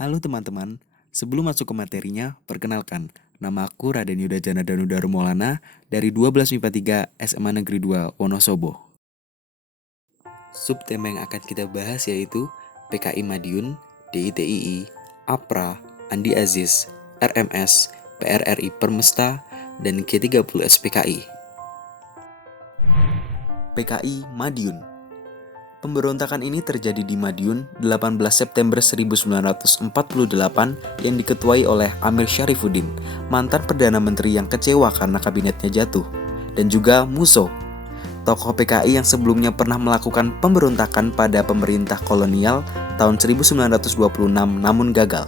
Halo teman-teman, sebelum masuk ke materinya, perkenalkan, nama aku Raden Yuda Jana Danudaru Maulana dari 12 MIPA 3 SMA Negeri 2 Wonosobo. Subtema yang akan kita bahas yaitu PKI Madiun, DITII, APRA, Andi Aziz, RMS, PRRI Permesta, dan G30 SPKI. PKI Madiun. Pemberontakan ini terjadi di Madiun 18 September 1948 yang diketuai oleh Amir Syarifuddin, mantan Perdana Menteri yang kecewa karena kabinetnya jatuh, dan juga Musso, tokoh PKI yang sebelumnya pernah melakukan pemberontakan pada pemerintah kolonial tahun 1926 namun gagal.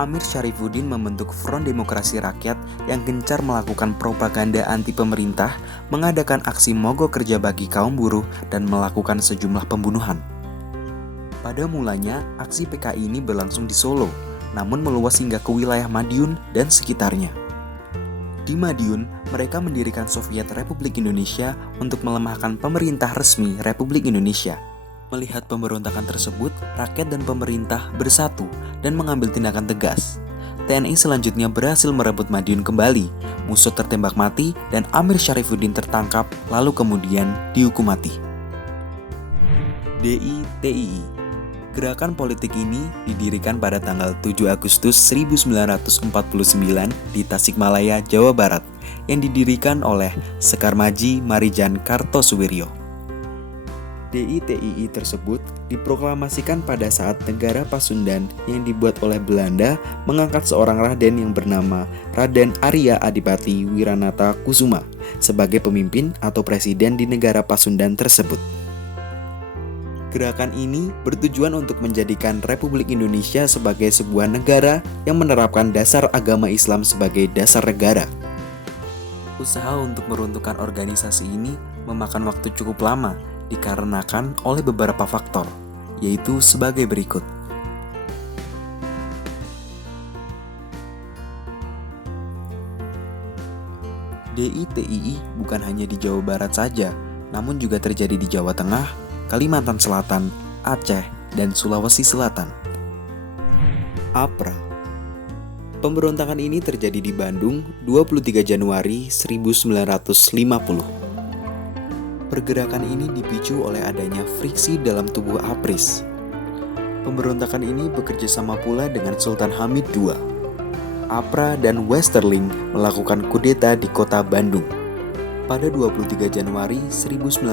Amir Syarifuddin membentuk Front Demokrasi Rakyat yang gencar melakukan propaganda anti pemerintah, mengadakan aksi mogok kerja bagi kaum buruh, dan melakukan sejumlah pembunuhan. Pada mulanya, aksi PKI ini berlangsung di Solo, namun meluas hingga ke wilayah Madiun dan sekitarnya. Di Madiun, mereka mendirikan Soviet Republik Indonesia untuk melemahkan pemerintah resmi Republik Indonesia. Melihat pemberontakan tersebut, rakyat dan pemerintah bersatu dan mengambil tindakan tegas. TNI selanjutnya berhasil merebut Madiun kembali, Musso tertembak mati, dan Amir Syarifuddin tertangkap, lalu kemudian dihukum mati. DITII. Gerakan politik ini didirikan pada tanggal 7 Agustus 1949 di Tasikmalaya, Jawa Barat, yang didirikan oleh Sekar Maji Marijan Kartosuwiryo. DITII tersebut diproklamasikan pada saat negara Pasundan yang dibuat oleh Belanda mengangkat seorang raden yang bernama Raden Arya Adipati Wiranata Kusuma sebagai pemimpin atau presiden di negara Pasundan tersebut. Gerakan ini bertujuan untuk menjadikan Republik Indonesia sebagai sebuah negara yang menerapkan dasar agama Islam sebagai dasar negara. Usaha untuk meruntuhkan organisasi ini memakan waktu cukup lama, dikarenakan oleh beberapa faktor, yaitu sebagai berikut. DITII bukan hanya di Jawa Barat saja, namun juga terjadi di Jawa Tengah, Kalimantan Selatan, Aceh, dan Sulawesi Selatan. APRA. Pemberontakan ini terjadi di Bandung 23 Januari 1950. Pergerakan ini dipicu oleh adanya friksi dalam tubuh APRIS. Pemberontakan ini bekerja sama pula dengan Sultan Hamid II. APRA dan Westerling melakukan kudeta di kota Bandung. Pada 23 Januari 1950,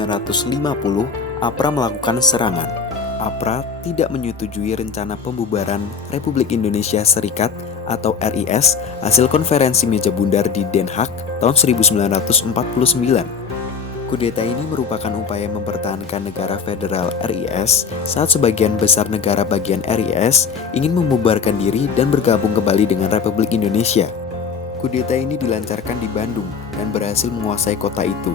APRA melakukan serangan. APRA tidak menyetujui rencana pembubaran Republik Indonesia Serikat atau RIS hasil konferensi meja bundar di Den Haag tahun 1949. Kudeta ini merupakan upaya mempertahankan negara federal RIS saat sebagian besar negara bagian RIS ingin membubarkan diri dan bergabung kembali dengan Republik Indonesia. Kudeta ini dilancarkan di Bandung dan berhasil menguasai kota itu.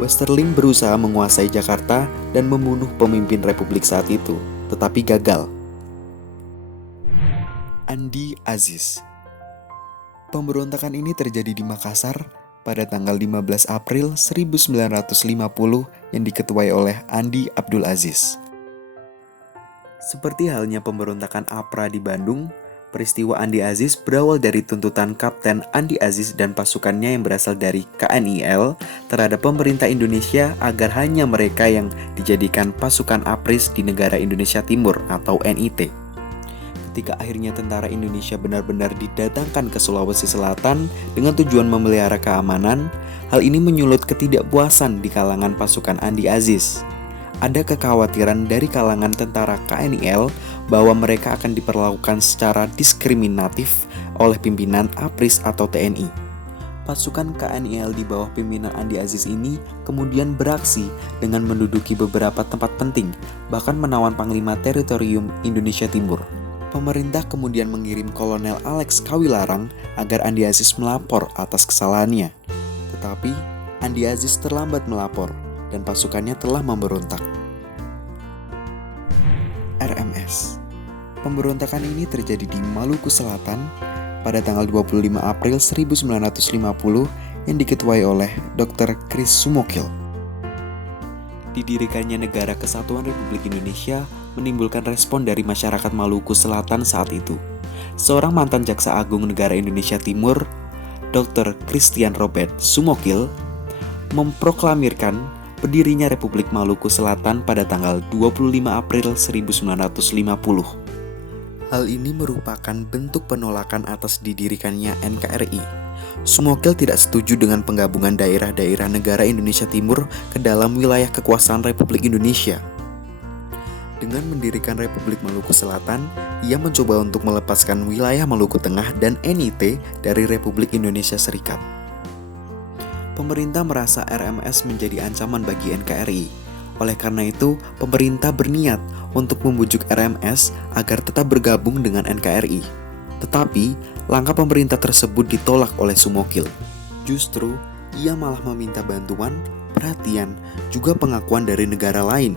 Westerling berusaha menguasai Jakarta dan membunuh pemimpin Republik saat itu, tetapi gagal. Andi Aziz. Pemberontakan ini terjadi di Makassar pada tanggal 15 April 1950 yang diketuai oleh Andi Abdul Aziz. Seperti halnya pemberontakan APRA di Bandung, peristiwa Andi Aziz berawal dari tuntutan Kapten Andi Aziz dan pasukannya yang berasal dari KNIL terhadap pemerintah Indonesia agar hanya mereka yang dijadikan pasukan APRIS di negara Indonesia Timur atau NIT. Ketika akhirnya tentara Indonesia benar-benar didatangkan ke Sulawesi Selatan dengan tujuan memelihara keamanan, hal ini menyulut ketidakpuasan di kalangan pasukan Andi Aziz. Ada kekhawatiran dari kalangan tentara KNIL bahwa mereka akan diperlakukan secara diskriminatif oleh pimpinan APRIS atau TNI. Pasukan KNIL di bawah pimpinan Andi Aziz ini kemudian beraksi dengan menduduki beberapa tempat penting, bahkan menawan Panglima Teritorium Indonesia Timur. Pemerintah kemudian mengirim Kolonel Alex Kawilarang agar Andi Aziz melapor atas kesalahannya. Tetapi, Andi Aziz terlambat melapor dan pasukannya telah memberontak. RMS. Pemberontakan ini terjadi di Maluku Selatan pada tanggal 25 April 1950 yang diketuai oleh Dr. Chris Sumokil. Didirikannya Negara Kesatuan Republik Indonesia menimbulkan respon dari masyarakat Maluku Selatan saat itu. Seorang mantan Jaksa Agung Negara Indonesia Timur, Dr. Christian Robert Sumokil, memproklamirkan berdirinya Republik Maluku Selatan pada tanggal 25 April 1950. Hal ini merupakan bentuk penolakan atas didirikannya NKRI. Sumokil tidak setuju dengan penggabungan daerah-daerah negara Indonesia Timur ke dalam wilayah kekuasaan Republik Indonesia. Dengan mendirikan Republik Maluku Selatan, ia mencoba untuk melepaskan wilayah Maluku Tengah dan NIT dari Republik Indonesia Serikat. Pemerintah merasa RMS menjadi ancaman bagi NKRI. Oleh karena itu, pemerintah berniat untuk membujuk RMS agar tetap bergabung dengan NKRI. Tetapi, langkah pemerintah tersebut ditolak oleh Sumokil. Justru, ia malah meminta bantuan, perhatian, juga pengakuan dari negara lain,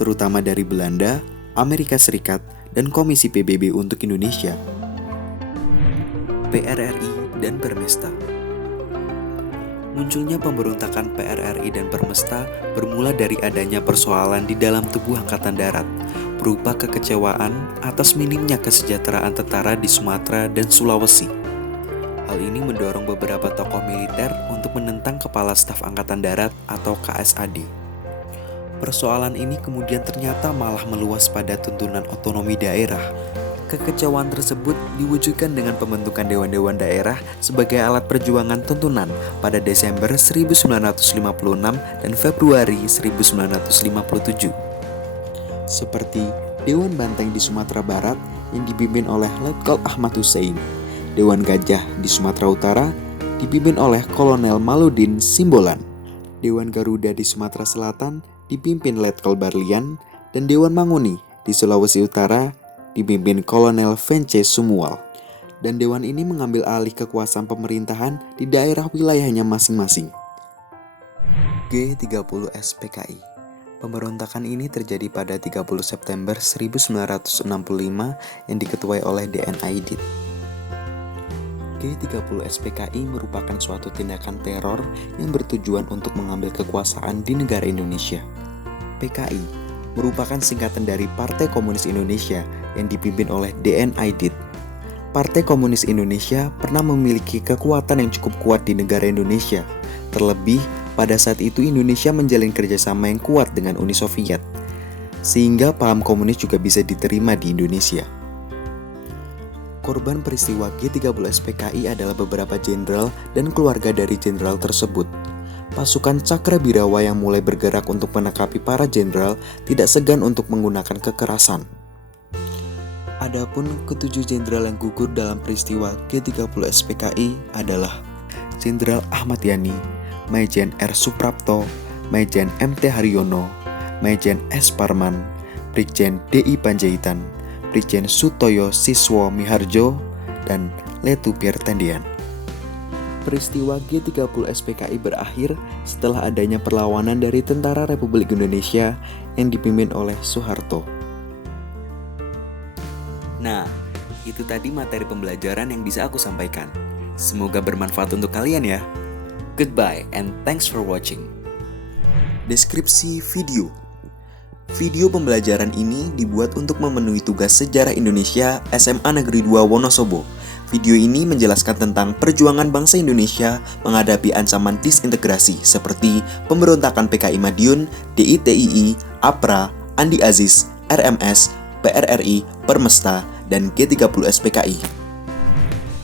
terutama dari Belanda, Amerika Serikat, dan Komisi PBB untuk Indonesia. PRRI dan Permesta. Munculnya pemberontakan PRRI dan Permesta bermula dari adanya persoalan di dalam tubuh Angkatan Darat, berupa kekecewaan atas minimnya kesejahteraan tentara di Sumatera dan Sulawesi. Hal ini mendorong beberapa tokoh militer untuk menentang Kepala Staf Angkatan Darat atau KSAD. Persoalan ini kemudian ternyata malah meluas pada tuntunan otonomi daerah. Kekecewaan tersebut diwujudkan dengan pembentukan dewan-dewan daerah sebagai alat perjuangan tuntunan pada Desember 1956 dan Februari 1957. Seperti Dewan Banteng di Sumatera Barat yang dipimpin oleh Letkol Ahmad Hussein, Dewan Gajah di Sumatera Utara dipimpin oleh Kolonel Maludin Simbolan, Dewan Garuda di Sumatera Selatan dipimpin Letkol Barlian, dan Dewan Manguni di Sulawesi Utara dipimpin Kolonel Vence Sumual. Dan dewan ini mengambil alih kekuasaan pemerintahan di daerah wilayahnya masing-masing. G30 SPKI. Pemberontakan ini terjadi pada 30 September 1965 yang diketuai oleh DN Aidit. G30 SPKI merupakan suatu tindakan teror yang bertujuan untuk mengambil kekuasaan di negara Indonesia. PKI merupakan singkatan dari Partai Komunis Indonesia yang dipimpin oleh DN Aidit. Partai Komunis Indonesia pernah memiliki kekuatan yang cukup kuat di negara Indonesia. Terlebih, pada saat itu Indonesia menjalin kerjasama yang kuat dengan Uni Soviet, sehingga paham komunis juga bisa diterima di Indonesia. Korban peristiwa G30 SPKI adalah beberapa jenderal dan keluarga dari jenderal tersebut. Pasukan Cakra-Birawa yang mulai bergerak untuk menangkapi para jenderal tidak segan untuk menggunakan kekerasan. Adapun ketujuh jenderal yang gugur dalam peristiwa G30 SPKI adalah Jenderal Ahmad Yani, Maijen R. Suprapto, Maijen MT Haryono, Maijen S. Parman, Brigjen DI Panjaitan, Brigjen Sutoyo Siswo Miharjo, dan Letu Pierre Tendian. Peristiwa G30 SPKI berakhir setelah adanya perlawanan dari Tentara Republik Indonesia yang dipimpin oleh Soeharto. Nah, itu tadi materi pembelajaran yang bisa aku sampaikan. Semoga bermanfaat untuk kalian ya. Goodbye and thanks for watching. Deskripsi video. Video pembelajaran ini dibuat untuk memenuhi tugas sejarah Indonesia SMA Negeri 2 Wonosobo. Video ini menjelaskan tentang perjuangan bangsa Indonesia menghadapi ancaman disintegrasi seperti pemberontakan PKI Madiun, DITII, APRA, Andi Aziz, RMS, PRRI, Permesta, dan G30 SPKI.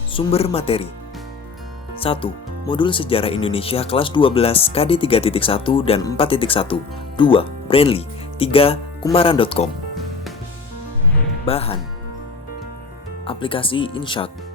Sumber materi. 1. Modul Sejarah Indonesia kelas 12 KD 3.1 dan 4.1. 2. Brandly. 3. Kumaran.com. Bahan. Aplikasi InShot.